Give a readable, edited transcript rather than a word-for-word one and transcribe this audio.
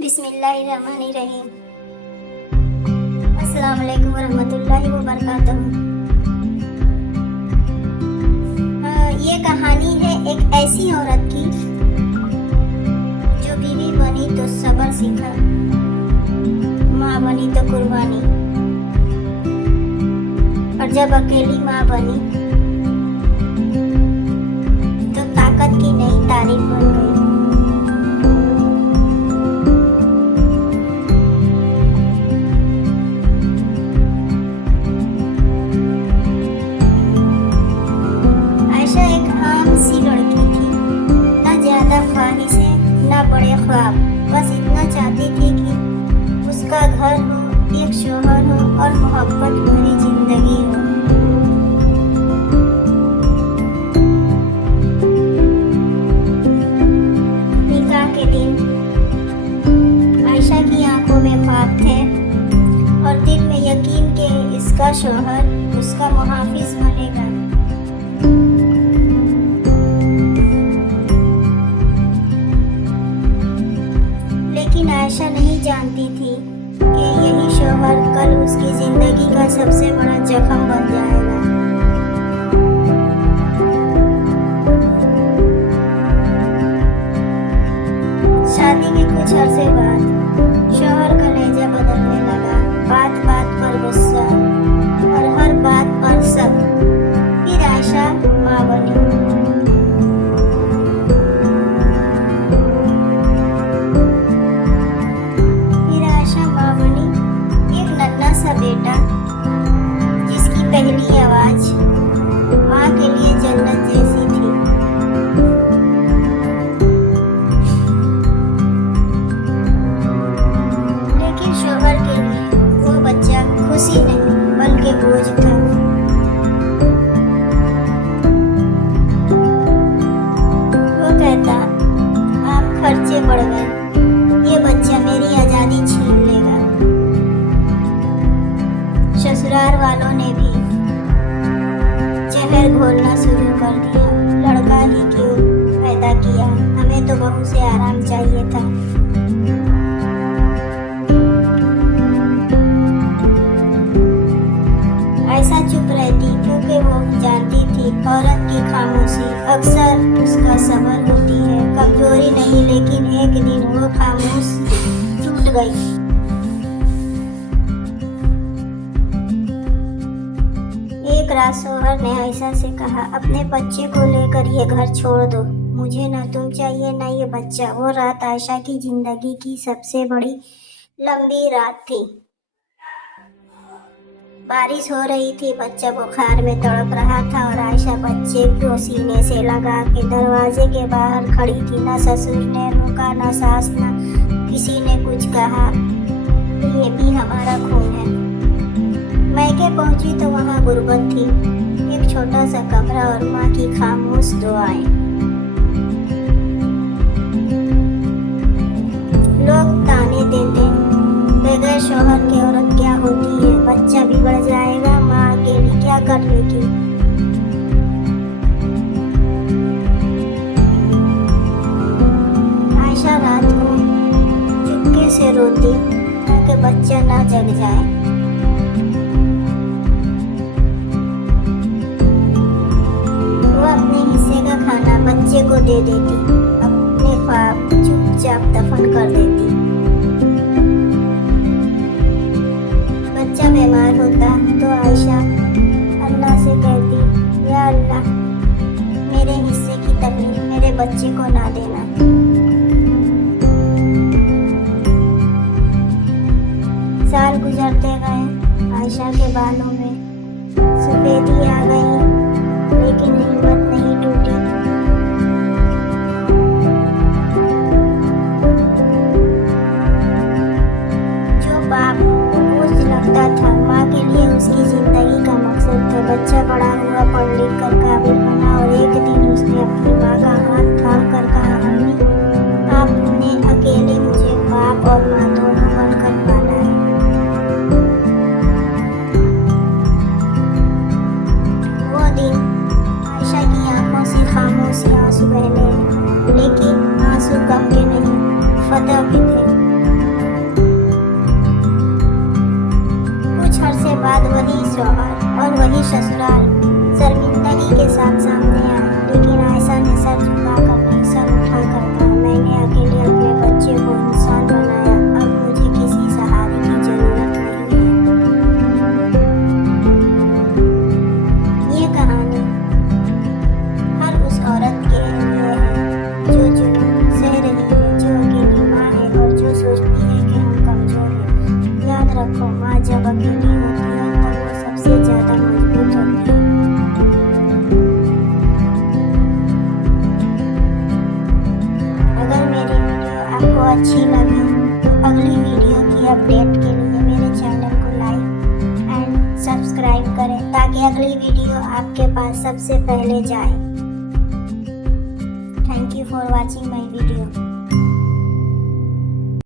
बिस्मिल्लाहिर्रहमानिर्रहीम। अस्सलाम वालेकुम वरहमतुल्लाहि वबरकातुहू। ये कहानी है एक ऐसी औरत की जो बीवी बनी तो सब्र सीखा, माँ बनी तो कुर्बानी, और जब अकेली माँ बनी तो ताकत की नई तारीफ बन गई। आयशा एक आम सी लड़की थी, न ज्यादा ख्वाहिशें न बड़े ख्वाब, बस इतना चाहती थी कि उसका घर हो, एक शौहर हो और मोहब्बत भरी जिंदगी हो। निकाह के दिन आयशा की आंखों में ख्वाब थे और दिल में यकीन कि इसका शौहर उसका मुहाफिज बनेगा। लेकिन आयशा नहीं जानती थी कि यही शौहर कल उसकी जिंदगी का सबसे बड़ा जख्म बन जाएगा। शादी के कुछ अरसे बाद शौहर का लहजा बदलने लगा, बात बात पर गुस्सा और हर बात पर शक। फिर आयशा माँ बनी। बेटा जिसकी पहली आवाज माँ के लिए जन्नत जैसी थी। लेकिन शौहर के लिए वो बच्चा खुशी नहीं बल्कि बोझ था। वो कहता, आप खर्चे बढ़ गए, ये बच्चा मेरी आजादी छीन लेगा। ससुराल वालों ने भी जहर घोलना शुरू कर दिया। लड़का ही क्यों पैदा किया, हमें तो बहू से आराम चाहिए था। ऐसा चुप रहती क्योंकि वो जानती थी औरत की खामोशी अक्सर उसका सबर होती है। कमजोरी नहीं, लेकिन एक दिन वो खामोश टूट गई। एक रात शौहर ने आयशा से कहा, अपने बच्चे को लेकर ये घर छोड़ दो, मुझे ना तुम चाहिए ना ये बच्चा। वो रात आयशा की जिंदगी की सबसे बड़ी लंबी रात थी। बारिश हो रही थी, बच्चा बुखार में तड़प रहा था और आयशा बच्चे को सीने से लगा के दरवाजे के बाहर खड़ी थी। ना ससुर ने रोका, ना सास, ना किसी ने कुछ कहा। ये भी हमारा खून है। मैके पहुंची तो वहाँ गुर्बत थी, एक छोटा सा कमरा और माँ की खामोश दुआएं। लोग ताने देते, बगैर शौहर के औरत क्या होती है, बच्चा बिगड़ जाएगा, माँ अकेली क्या कर लेगी। आयशा रात को चुपके से रोती ताकि बच्चा ना जग जाए। अपने हिस्से का खाना बच्चे को दे देती, अपने ख्वाब चुपचाप दफन कर देती। बच्चा बीमार होता तो आयशा अल्लाह से कहती, या अल्लाह मेरे हिस्से की तकलीफ मेरे बच्चे को ना देना। साल गुजरते गए, आयशा के बालों में सफेदी आ गई, लेकिन हिम्मत नहीं टूटी। जो बाप को बोझ लगता था, माँ के लिए उसकी जिंदगी का मकसद था। बच्चा बड़ा हुआ, पढ़ लिख कर काबिल बना और एक दिन उसने अपनी माँ का हाथ थाम कर कहा, मम्मी आपने अकेले मुझे बाप और माँ दोनों बनकर पाला है। वो दिन आयशा की आंखों से खामोशी आंसू बहने, लेकिन आंसू गम के नहीं, फतह के थे। ये ससुराल शर्मिंदगी के साथ सामने आया, लेकिन आयशा ने सर झुकाकर नहीं, सर उठाकर कहा, मैंने अकेले अपने बच्चे को इंसान बनाया, अब मुझे किसी सहारे की जरूरत नहीं है। ये कहानी हर उस औरत के लिए है जो सह रही है, जो अकेली माँ है और जो सोचती है कि हम कमजोर हैं। याद रखो, माँ जब अकेली होती है तब वो सबसे ज्यादा मजबूत होती है। अगर मेरी वीडियो आपको अच्छी लगी तो अगली वीडियो की अपडेट के लिए मेरे चैनल को लाइक एंड सब्सक्राइब करें, ताकि अगली वीडियो आपके पास सबसे पहले जाए। Thank you for watching my video.